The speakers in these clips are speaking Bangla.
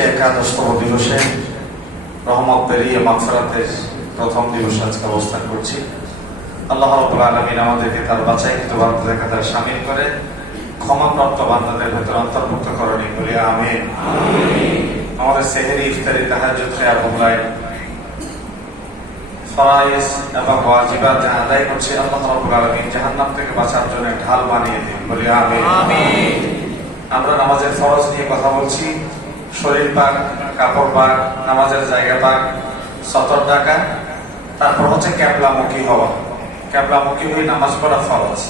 আজকে একাদশতম দিবসে রহমত পেরিয়ে মাগফিরাতের প্রথম দিবসে আজকে অবস্থান করছি। আল্লাহ রাব্বুল আলামিন আমাদেরকে তার বাছাইকৃত বান্দাদের কাতারে শামিল করে ক্ষমাপ্রাপ্ত বান্দাদের ভেতর অন্তর্ভুক্ত করেন বলি আমিন। আমাদের সেহরি, ইফতারি, তাহাজ্জুদ, কিয়াম লাইল, ফরাইজ এবং ওয়াজিবাত যা আদায় করছি, আল্লাহ রাব্বুল আলামিন জাহান্নাম থেকে বাঁচার জন্য ঢাল বানিয়ে দিন বলি আমিন। আমরা নামাজের ফরজ নিয়ে কথা বলছি। শরীর পাক, কাপড় পাক, নামাজের জায়গা পাক, সতর টাকা, তারপর হচ্ছে ক্যাবলামুখী হওয়া। ক্যাবলামুখী হয়ে নামাজ পড়া ফরজ।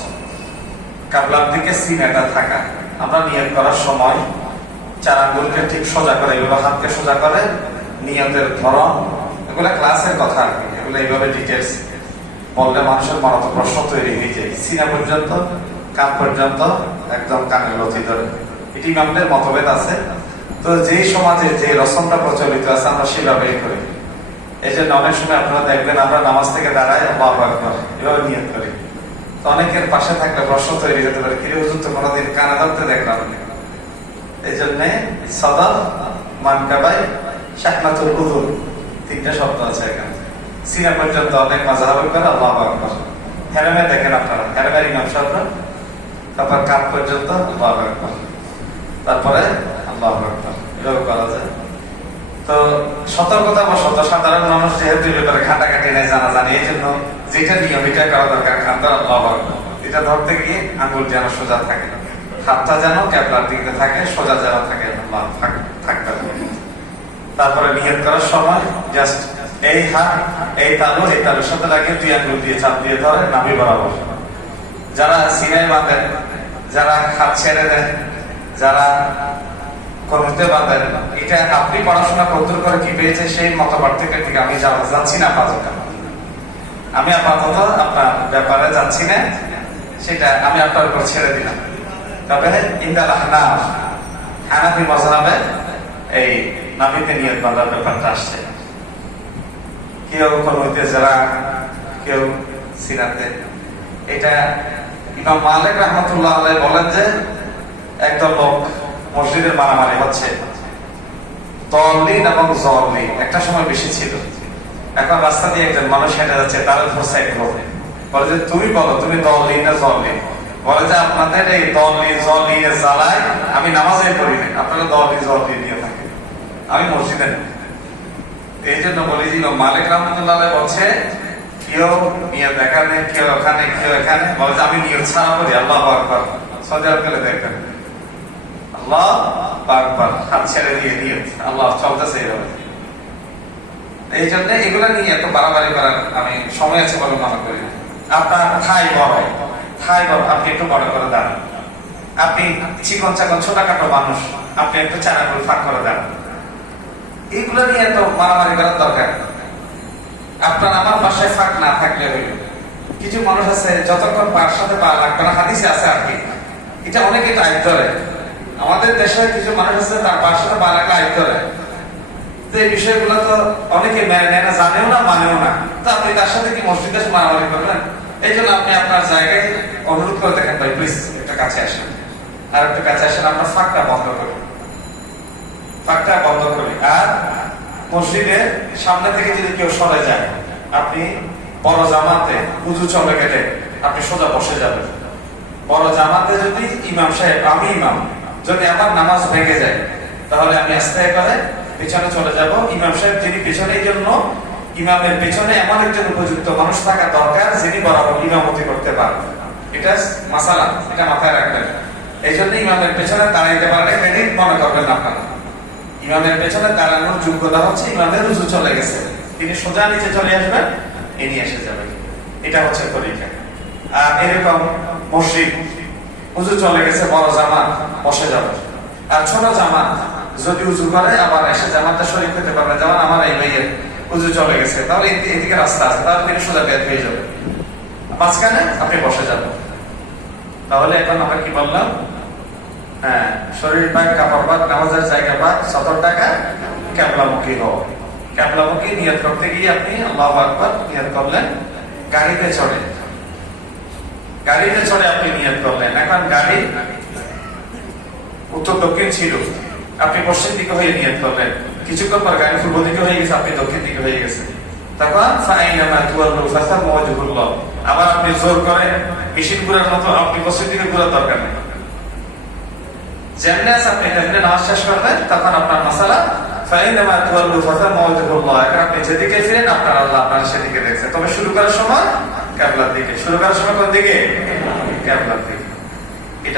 ক্যাবলার দিকে সিনাটা থাকা। আমরা নিয়ত করার সময় চার আঙ্গুলকে ঠিক সোজা করে, এগুলো হাতকে সোজা করে, নিয়তের ধরন, এগুলা ক্লাসের কথা আর কি। এগুলো এইভাবে ডিটেলস বললে মানুষের মারাত্মক প্রশ্ন তৈরি হয়ে যায়। সিনা পর্যন্ত, কান পর্যন্ত, একদম কানের লতি ধরে। এটি ইমামদের মতভেদ আছে। তো যেই সমাজে যে রসমটা প্রচলিত আছে আমরা সেভাবেই করি। এই জন্য অনেক সময় আপনারা দেখবেন আমরা নামাজ থেকে দাঁড়াই আল্লাহু আকবার এভাবে নিয়ত করি। তো অনেকের পাশে থাকলে প্রশ্ন তৈরি হতে পারে, কিরে হুজুর তো কোনোদিন কানে ধরতে দেখলাম না। এই জন্যে সদর, মানকাবাই, শাকনাতুল উযুন, তিনটা শব্দ আছে এখানে। সিনা পর্যন্ত অনেক মাযহাবে করে আল্লাহু আকবার। হেরেমে দেখেন আপনারা, হেরেমের ইমাম সাহেবরা, তারপর কাপ পর্যন্ত আল্লাহু আকবার, তারপরে আল্লাহু আকবার, এভাবে করা যায়। তো সতর্কতা বশত সাধারণ মানুষ যেহেতু ব্যাপারে ঘাটাঘাটি নেই, জানা জানি, এই জন্য যেটা নিয়ম এটা করা দরকার। খাদ্য আল্লাহু আকবার, এটা ধরতে গিয়ে আঙ্গুল যেন সোজা থাকে, হাতটা যেন ক্যাবলার দিকে থাকে, সোজা যেন থাকে, আল্লাহ থাকতে হবে। তারপরে নিয়ত করার সময় জাস্ট এই হাত এই তালুর সাথে লাগিয়ে দুই আঙ্গুল দিয়ে চাপ দিয়ে ধরে নাভি বরাবর। যারা সিনাই বাঁধেন, যারা হাত ছেড়ে দেন, যারা করতে বাঁধেন, এটা আপনি পড়াশোনা কদ্দুর করে কি পেয়েছে সেই মতপার্থক্যের দিকে আমি যাচ্ছি না আপাতত। আমি আপাতত আপনার ব্যাপারে যাচ্ছি না, সেটা আমি আপনার উপর ছেড়ে দিলাম। তবে ইনদাল আহনাফ, হানাফি মাযহাবে এই নাভিতে নিয়ত বাঁধার ব্যাপারটা আসছে। কেউ কোনতে যারা, কেউ সিনাতে। এটা ইমাম মালিক রাহমাতুল্লাহ আলাইহি বলেন যে একদল লোক মসজিদের মারামারি হচ্ছে, দলিন এবং জলিন একটা সময় বেশি ছিল। এখন রাস্তা দিয়ে একজন মানুষ হেঁটে যাচ্ছে, তার উপর সাইড করবে, বলে যে তুমি বলো তুমি দলিন না জলিন। বলে যে আপনাদের এই দলিন জলিনের জ্বালায় আমি নামাজে পড়ি না, আপনারা দলিন জলিন নিয়ে থাকেন, আমি মসজিদে না। এই জন্য বলি যে মালিক রাহমাতুল্লাহ আলাইহি বলছে কেউ নিয়ত এখানে, কেউ ওখানে, কেউ এখানে, বলে যে আমি নিয়ত ছাড়া করি আল্লাহু আকবার। সৌদি আরব গেলে দেখবেন আল্লাহু আকবার, হাত ছেড়ে দিয়ে নিয়ত, আল্লাহ চলতেছে এইভাবে। এই জন্য এগুলো নিয়ে এত বাড়াবাড়ি করার আমি সময় আছে বলে মনে করি না। আপনার থাই বড়, আপনি একটু বড় করে দাঁড়ান। আপনি চিকন চাকন ছোটখাটো মানুষ, আপনি একটু চারা করে ফাঁক করে দাঁড়ান। এইগুলো নিয়ে এত মারামারি করার দরকার। আপনার আমার বাসায় ফাঁক না থাকলে হইল। কিছু মানুষ আছে যতক্ষণ পার সাথে পা লাগবে না, হাদিসে আছে আর কি, এটা অনেকে টাইপ ধরে। আমাদের দেশে কিছু মানুষ আছে তার পার সাথে পা লাগলে আইত ধরে। তো এই বিষয়গুলো তো অনেকে মেনে নেয় না, জানেও না, মানেও না। তো আপনি তার সাথে কি মসজিদে মারামারি করবেন? এই জন্য আপনি আপনার জায়গায় অনুরোধ করে দেখেন, ভাই প্লিজ একটা কাছে আসেন, আর একটু কাছে আসেন, আপনার ফাঁকটা বন্ধ করি, ফাঁকটা বন্ধ করি। আর মসজিদের সামনে থেকে যদি কেউ সরে যায়, আপনি বড় জামাতে উযু চলে কেটে আপনি সোজা বসে যাবেন। বড় জামাতে যদি ইমাম সাহেব, আমি ইমাম, যদি আমার নামাজ ভেঙে যায়, তাহলে আমি আস্তে করে পেছনে চলে যাব। ইমাম সাহেব যিনি পেছনে, এই জন্য ইমামের পেছনে এমন একজন উপযুক্ত মানুষ থাকা দরকার যিনি বরাবর ইমামতি করতে পারবে। এটা মাসালা, এটা মাথায় রাখবেন। এই জন্য ইমামের পেছনে দাঁড়াইতে পারলে ক্রেডিট মনে করবেন না আপনারা। ইমামের পেছনে দাঁড়ানোর যোগ্যতা হচ্ছে ইমামের উযু চলে গেছে, তিনি সোজা নিচে চলে আসবেন, ইনি এসে যাবেন। এটা হচ্ছে তরিকা। আর এরকম মসজিদ উযু চলে গেছে, বড় জামাত বসে যাবে। আর ছোট জামাত যদি উযু করে আবার এসে জামাতটা শরীক হতে পারবে, যেমন আমার এই ভাইয়ের উযু চলে গেছে, তাহলে এদিকে রাস্তা আছে, তাহলে তিনি সোজা বের হয়ে যাবে, মাঝখানে আপনি বসে যাবেন। তাহলে এখন আমরা কি বললাম? হ্যাঁ, শরীর পাক, কাপড় পাক, নামাজের জায়গা পাক, সতর টাকা, ক্যাবলামুখী হওয়া। ক্যাবলামুখী নিয়ত করতে গিয়ে আপনি আল্লাহু আকবার নিয়ত করলেন। গাড়িতে চড়ে আপনি নিয়ত করলেন। এখন গাড়ি উত্তর দক্ষিণ ছিল, আপনি পশ্চিম দিকে হয়ে নিয়ত করলেন, কিছুক্ষণ পর গাড়ি পূর্ব দিকে হয়ে গেছে, আপনি দক্ষিণ দিকে হয়ে গেছে, তখন ফাইনামা তুওয়াল্লু ফাসাম্মা ওয়াজহুল্লাহ। আবার আপনি জোর করে মেশিন ঘুরার মতো আপনি পশ্চিম দিকে ঘুরার দরকার নেই, যেমনি আছে আপনি তেমনি নামাজ শেষ করবেন, তখন আপনার মাসালা ফাইনামা তুওয়াল্লু ফাসাম্মা ওয়াজহুল্লাহ। এখন আপনি যেদিকে ফিরেন আপনার আল্লাহ আপনার সেদিকে দেখছে। তবে শুরু করার সময় কিবলার দিকে, শুরু করার সময় কোন দিকে? কিবলার দিকে।